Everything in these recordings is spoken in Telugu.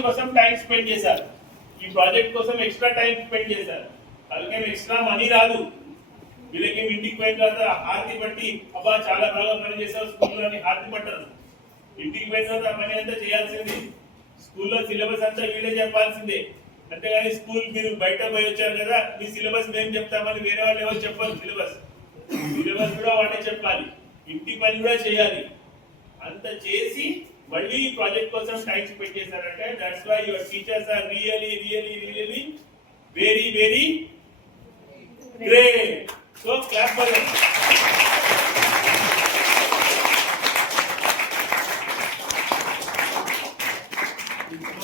కోసం టైం స్పెండ్ చేశారు. ఈ ప్రాజెక్ట్ కోసం ఎక్స్ట్రా టైం స్పెండ్ చేశారు. వాళ్ళకేం ఎక్స్ట్రా మనీ రాదు. వీళ్ళకి ఇంటికి పోయిన తర్వాత హారతి పట్టి అబ్బా చాలా బాగా పని చేశారు స్కూల్లో అని హారతి పట్టరు. ఇంటికి పోయిన తర్వాత పని అంతా చేయాల్సిందే. స్కూల్లో సిలబస్ అంతా వీళ్ళే చెప్పాల్సిందే. అంతేగాని స్కూల్ మీరు బయట పోయి వచ్చారు కదా మీ సిలబస్ మేము చెప్తామని వేరే వాళ్ళు ఎవరు చెప్పాలి సిలబస్. సిలబస్ కూడా వాళ్ళే చెప్పాలి. ఇంటి పని కూడా చేయాలి. అంత చేసి మళ్ళీ ఈ ప్రాజెక్ట్ కోసం టైం స్పెండ్ చేశారంటే that's why your teachers are really really really very very great so clap for it's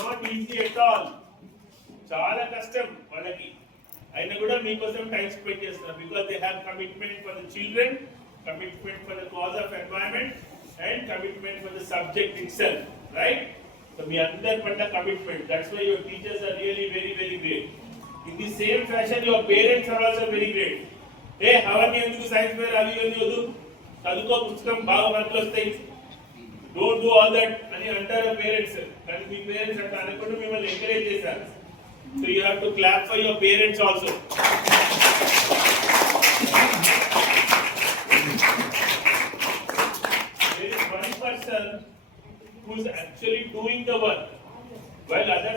not easy at all చాలా కష్టం వాళ్ళకి. అయినా కూడా మీకోసం టైం స్పెండ్ చేస్తున్నారు. Because they have commitment for the children commitment for the cause of environment and commitment for the subject itself right so మీ అందరి పట్ల commitment that's why your teachers are really very very great in the same fashion your parents are also very great ఏ అవన్నీ ఎందుకు సైన్స్ ఫేర్ అవి ఇవన్నీ వద్దు? చదువుకో పుస్తకం బాగా మార్కులు వస్తాయి. డోంట్ డూ ఆల్ దట్ అని అంటారు పేరెంట్స్ కానీ మీ పేరెంట్స్ అట్లా అనుకుంటూ మిమ్మల్ని ఎంకరేజ్ చేశారు. So you have to clap for your parents also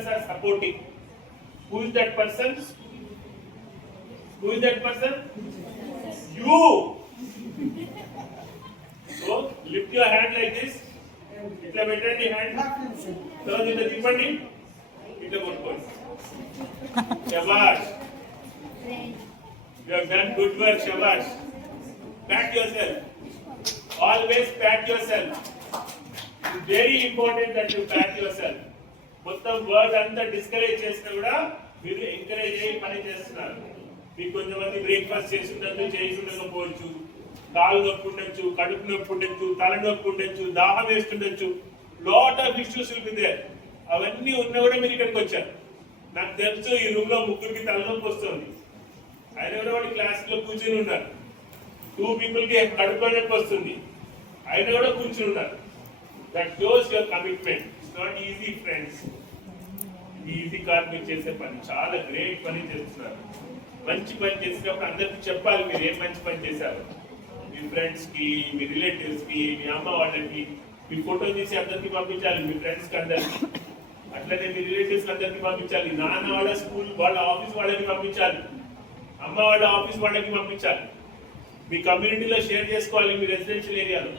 are supporting. Who is that person? Who is that person? You! So lift your hand like this. ఇట్లా పెట్టండి హ్యాండ్ తర్వాత ఇట్లా తిప్పండి ఇట్లా కొట్టుకోండి శబాష్ you have done good work శబాష్ pat yourself always pat yourself very important that you pat yourself మొత్తం వర్డ్ అంతా డిస్కరేజ్ చేసినా కూడా మీరు ఎంకరేజ్ అయ్యి పని చేస్తున్నారు. మీకు కొంతమంది బ్రేక్ఫాస్ట్ చేసి ఉండొచ్చు చేసి ఉండకపోవచ్చు కాలు నొప్పి ఉండొచ్చు కడుపు నొప్పి ఉండొచ్చు తల నొప్పి ఉండొచ్చు దాహం వేస్తుండొచ్చు. లాట్ ఆఫ్ ఇష్యూస్ విల్ అవన్నీ ఉన్నా కూడా మీరు ఇక్కడికి వచ్చారు. నాకు తెలుసు ఈ రూమ్లో ముగ్గురికి తలనొప్పి వస్తుంది. ఆయన కూడా వాడు క్లాస్లో కూర్చుని ఉన్నారు. టూ పీపుల్కి కడుపు నొప్పి వస్తుంది. ఆయన కూడా కూర్చుని ఉన్నారు. That shows your commitment it's not easy friends easy కాదు మీరు చేసే పని. చాలా గ్రేట్ పని చేస్తున్నారు. మంచి పని చేసినప్పుడు అందరికి చెప్పాలి మీరు ఏం మంచి పని చేశారు. మీ ఫ్రెండ్స్కి మీ రిలేటివ్స్కి మీ అమ్మ వాళ్ళకి మీ ఫోటో తీసి అందరికి పంపించాలి మీ ఫ్రెండ్స్కి అందరికి. అట్లనే మీ రిలేటివ్స్ అందరికి పంపించాలి. నాన్న వాళ్ళ స్కూల్ వాళ్ళ ఆఫీస్ వాళ్ళకి పంపించాలి. అమ్మ వాళ్ళ ఆఫీస్ వాళ్ళకి పంపించాలి. మీ కమ్యూనిటీలో షేర్ చేసుకోవాలి మీ రెసిడెన్షియల్ ఏరియాలో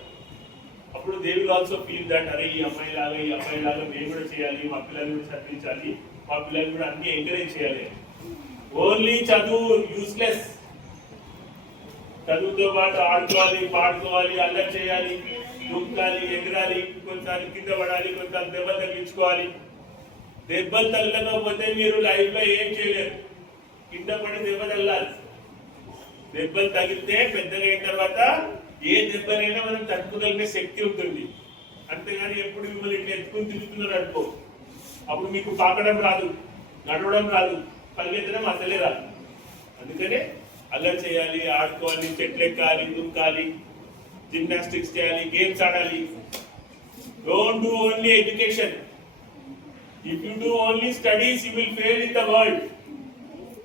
అప్పుడు they will also feel that అరే ఈ అమ్మాయి లాగా ఈ అమ్మాయి లాగా మేము కూడా చేయాలి మా పిల్లల్ని కూడా చదివించాలి మా పిల్లల్ని కూడా అన్ని ఎంకరేజ్ చేయాలి. ఓన్లీ చదువు యూస్లెస్ చదువుతో పాటు ఆడుకోవాలి పాడుకోవాలి అల్లరి చేయాలి దుక్కాలి ఎగరాలి కొంచెం కింద పడాలి కొంచెం దెబ్బలు తగిలించుకోవాలి. దెబ్బలు తగ్గకపోతే మీరు లైఫ్లో ఏం చేయలేరు. కింద పడి దెబ్బ తగ్గాలి దెబ్బలు తగిలితే పెద్దగా అయిన తర్వాత ఏ దెబ్బనైనా మనం తట్టుకోగలిగే శక్తి ఉంటుంది. అంతేగాని ఎప్పుడు మిమ్మల్ని ఇట్లా ఎత్తుకుని తిరుగుతున్నారు అనుకో. అప్పుడు మీకు పాకడం రాదు నడవడం రాదు పరిగెత్తడం అసలే రాదు. అందుకనే అల్లరి చేయాలి ఆడుకోవాలి చెట్లు ఎక్కాలి దుంకాలి జిమ్నాస్టిక్స్ చేయాలి గేమ్స్ ఆడాలి. Don't do only education if you do only studies you will fail in the world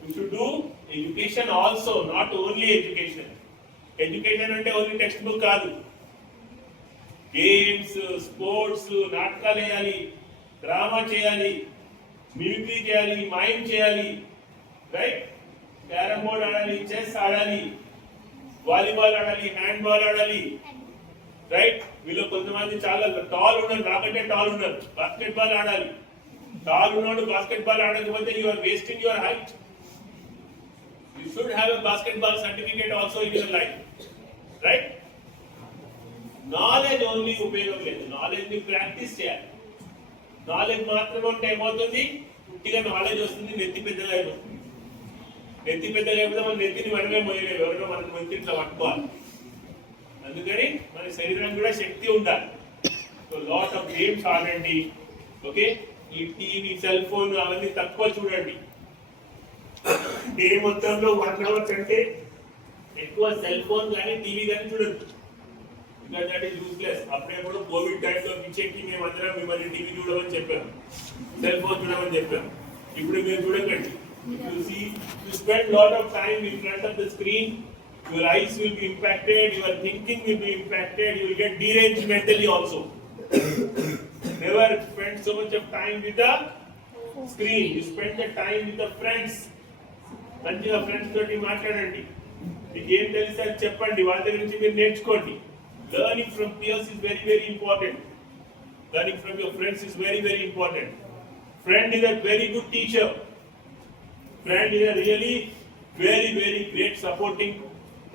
you should do education also not only education education అంటే ఓన్లీ టెక్స్ట్ బుక్ కాదు. గేమ్స్ స్పోర్ట్స్ నాటకాలు వేయాలి డ్రామా చేయాలి మిమిక్రీ చేయాలి మైండ్ చేయాలి రైట్? క్యారమ్ బోర్డ్ ఆడాలి చెస్ ఆడాలి వాలీబాల్ ఆడాలి హ్యాండ్ బాల్ ఆడాలి రైట్? వీళ్ళు కొంతమంది చాలా టాల్ ఉన్నారు నాకంటే టాల్ ఉన్నారు. బాస్కెట్ బాల్ ఆడాలి. టాల్ ఉన్నాడు basket ball ఆడకపోతే you are wasting your height you have a basket ball certificate also in your life right knowledge only ఉపయోగం లేదు. నాలెడ్జ్ని ప్రాక్టీస్ చేయాలి. నాలెడ్జ్ మాత్రమే ఉంటే ఏమవుతుంది? పుట్టిగా నాలెడ్జ్ వస్తుంది నెత్తి పెద్దగా అయిపోతుంది నెత్తి పెద్ద లేకపోతే మన నెత్తిని మనమే మోయలేము ఎవరినో మనం నెత్తి ఇట్లా పట్టుకోవాలి. అందుకని మన శరీరం కూడా శక్తి ఉండాలి. సో లాట్ ఆఫ్ గేమ్స్ ఆడండి. ఓకే ఈ టీవీ సెల్ ఫోన్ అవన్నీ తక్కువ చూడండి. డే మొత్తంలో వన్ అవర్ కంటే ఎక్కువ సెల్ ఫోన్ కానీ టీవీ కానీ చూడద్దు బికాస్ దట్ ఈస్ యూస్లెస్ అప్పుడేప్పుడు కోవిడ్ టైంలో పిచ్చెక్కి మేము అందరం మిమ్మల్ని టీవీ చూడమని చెప్పాం. సెల్ ఫోన్ చూడమని చెప్పాం. ఇప్పుడు మీరు చూడకండి. You see you spend lot of time in front of the screen your eyes will be impacted your thinking will be impacted you will get deranged mentally also. Never spend so much of time with the screen. You spend the time with the friends. మంచిగా ఫ్రెండ్స్ తోటి మాట్లాడండి. మీకు ఏం తెలుసు అని చెప్పండి. వాళ్ళ దగ్గర నుంచి మీరు నేర్చుకోండి. Learning from peers is very very important learning from your friends is very very important friend is a very good teacher friend is a really very very great supporting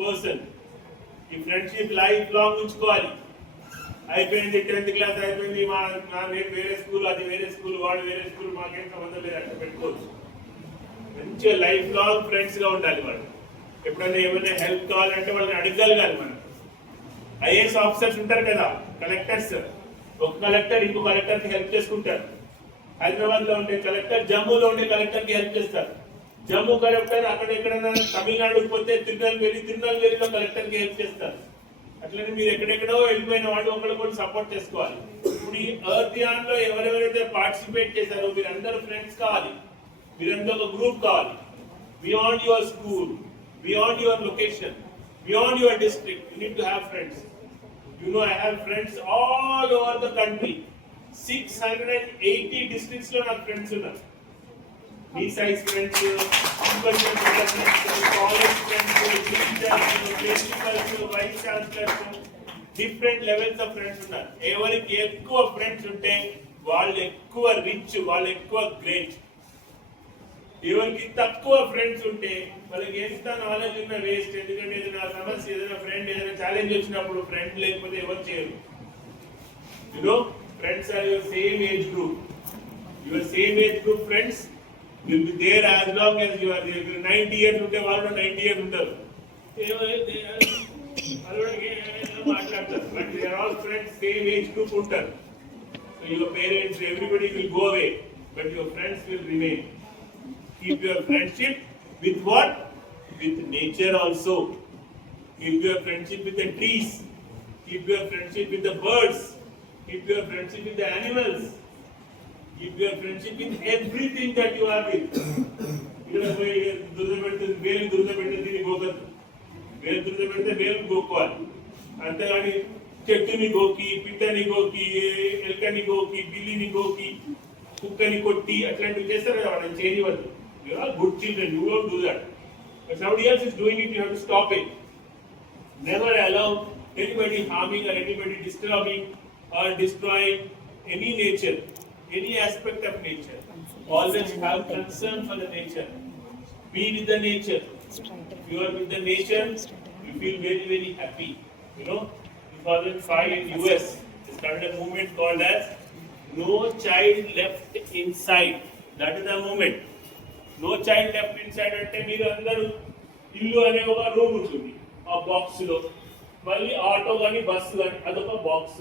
person ఈ ఫ్రెండ్షిప్ లైఫ్ లాంగ్ ఉంచుకోవాలి. అయిపోయింది టెన్త్ క్లాస్ అయిపోయింది మా నా నేను వేరే స్కూల్ అది వేరే స్కూల్ వాడు వేరే స్కూల్ మాకేం సంబంధం లేదు పెట్టుకోవచ్చు. మంచిగా లైఫ్ లాంగ్ ఫ్రెండ్స్గా ఉండాలి వాడు ఎప్పుడైనా ఏమైనా హెల్ప్ కావాలంటే వాళ్ళని అడగగలగాలి మనం. ఐఏఎస్ ఆఫీసర్స్ ఉంటారు కదా కలెక్టర్స్ ఒక కలెక్టర్ ఇంకో కలెక్టర్కి హెల్ప్ చేసుకుంటారు. హైదరాబాద్లో ఉండే కలెక్టర్ జమ్మూలో ఉండే కలెక్టర్కి హెల్ప్ చేస్తారు. జమ్మూ కలెక్టర్ అక్కడ ఎక్కడైనా తమిళనాడుకి పోతే తిరునల్వేలి తిరునల్వేలిలో కలెక్టర్కి హెల్ప్ చేస్తారు. అట్లనే మీరు ఎక్కడెక్కడో వెళ్ళిపోయిన వాళ్ళు ఒకళ్ళు కూడా సపోర్ట్ చేసుకోవాలి. ఇప్పుడు ఈ ఎర్త్ యాన్లో ఎవరెవరైతే పార్టిసిపేట్ చేశారో మీరందరూ ఫ్రెండ్స్ కావాలి. మీరందరూ ఒక గ్రూప్ కావాలి. Beyond your school beyond your location beyond your district you need to have friends you know I have friends all over the country six hundred and eighty డిస్ట్రిక్ట్స్లో నాకు ఫ్రెండ్స్ ఉన్నారు. మీ size friends college friends teachers principals vice chancellors different levels of friends ఉన్నారు. ఎవరికి ఎక్కువ ఫ్రెండ్స్ ఉంటే వాళ్ళు ఎక్కువ రిచ్ వాళ్ళు ఎక్కువ గ్రేట్ ఎవరికి తక్కువ ఫ్రెండ్స్ ఉంటే వాళ్ళకి ఎంత నాలెడ్జ్ ఉన్న వేస్ట్ ఎందుకంటే ఏదైనా సమస్య ఏదైనా ఫ్రెండ్ ఏదైనా ఛాలెంజ్ వచ్చినప్పుడు ఫ్రెండ్ లేకపోతే ఎవరు చేయరు. You friends are your same age group your same age group friends will be there as long as your ninety years ఉంటే వాళ్ళు నైన్టీ ఇయర్స్ ఉంటారు. మాట్లాడతారు. But they are all friends same age group ఉంటారు. So your parents everybody will go away but your friends will remain keep your friendship with what? With nature also. Keep your friendship with the trees. Keep your friendship with the birds. Keep your friendship with the animals. Keep your friendship with everything that you are with. ఇక్కడ పోయి దురద పెడుతుంది వేలు దురద పెడితే దీన్ని గోకద్దు వేలు దురద పెడితే వేలు గోక్కోవాలి అంతేగాని చెట్టుని గోకి పిట్టని గోకి ఎలుకని గోకి బిల్లిని గోకి కుక్కని కొట్టి అట్లాంటివి చేస్తారు కదా వాళ్ళని చేయనివద్దు You are good children, you don't do that. But somebody else is doing it, you have to stop it. Never allow anybody harming or anybody disturbing or destroying any nature, any aspect of nature. Always have concern for the nature. Be with the nature. If you are with the nature, you feel very, very happy. You know, 2005 in US, they started a movement called as No Child Left Inside. That is the movement. No child left inside అంటే మీరు అందరూ ఇల్లు అనే ఒక రూమ్ ఉంటుంది. ఆ బాక్స్లో మళ్ళీ ఆటో కానీ బస్సు కానీ అదొక బాక్స్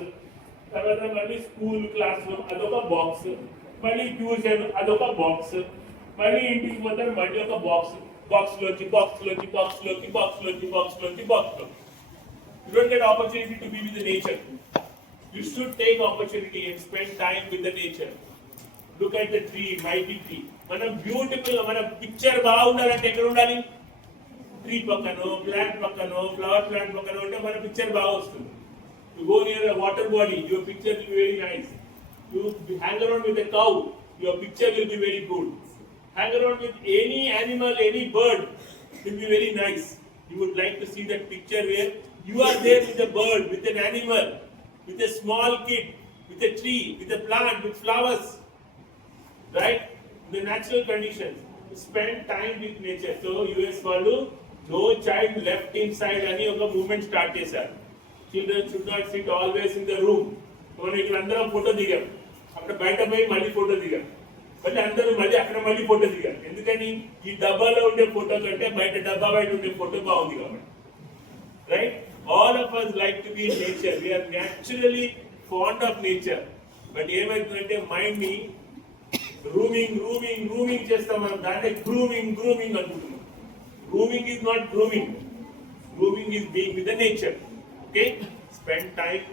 తర్వాత మళ్ళీ స్కూల్ క్లాస్ రూమ్ అదొక బాక్స్ మళ్ళీ ట్యూషన్ అదొక బాక్స్ మళ్ళీ ఇంటికి పోతే మళ్ళీ ఒక బాక్స్ బాక్స్లోకి బాక్స్లోకి బాక్స్లోకి బాక్స్లోకి బాక్స్లోకి బాక్స్లోకి You don't get opportunity to be with the nature. You should take opportunity and spend time with the nature. Look at the tree mighty tree మనం బ్యూటిఫుల్ మన పిక్చర్ బాగుండాలంటే ఎక్కడ ఉండాలి? ట్రీ పక్కనో ప్లాంట్ పక్కనో ఫ్లవర్ ప్లాంట్ పక్కనో ఉంటే మన పిక్చర్ బాగా వస్తుంది. You go near water body your picture will very nice you hang around with a cow your picture will be very good hang around with any animal any bird will be very nice you would like to see that picture where you are there with a bird with an animal with a small kid with a tree with a plant with flowers the natural condition spend time with nature so US వాళ్ళు వాళ్ళు చైల్డ్ లెఫ్ట్ ఇన్ సైడ్ అని ఒక మూవ్మెంట్ స్టార్ట్ చేశారు. Children should not sit always in the room మనం ఇక్కడ అందరం ఫోటో దిగాం. అక్కడ బయట పోయి మళ్ళీ ఫోటో దిగాం. మళ్ళీ అందరూ మళ్ళీ అక్కడ మళ్ళీ ఫోటో దిగాం. ఎందుకని? ఈ డబ్బాలో ఉండే ఫోటో కంటే బయట డబ్బా బయట ఉండే ఫోటో బాగుంది కాబట్టి. Right all of us like to be nature we are naturally fond of nature but ఏమైతుందంటే మైండ్ ని రూమింగ్ రూమింగ్ రూమింగ్ చేస్తాం మనం దాన్నే గ్రూమింగ్ గ్రూమింగ్ అనుకుంటున్నాం grooming is not grooming grooming is being with the nature okay spend time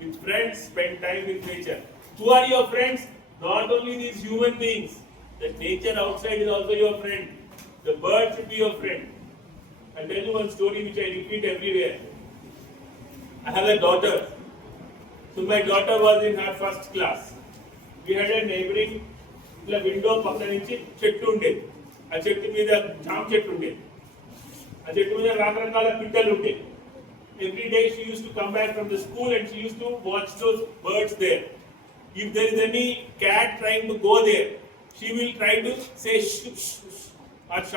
with friends, spend time with nature. Who are your friends? Not only these human beings. The nature outside is also your friend. The bird should be your friend. I'll tell you one story which I repeat everywhere. I have a daughter. So my daughter was in her first class. We had a neighboring ఇలా విండో పక్క నుంచి చెట్టు ఉండేది ఆ చెట్టు మీద జామ చెట్టు ఉండేది ఆ చెట్టు మీద రకరకాల పిట్టలు ఉండేవి. Every day she use to come back from the school and she use to watch those birds there if there is any cat trying to go there she will try to say or shh,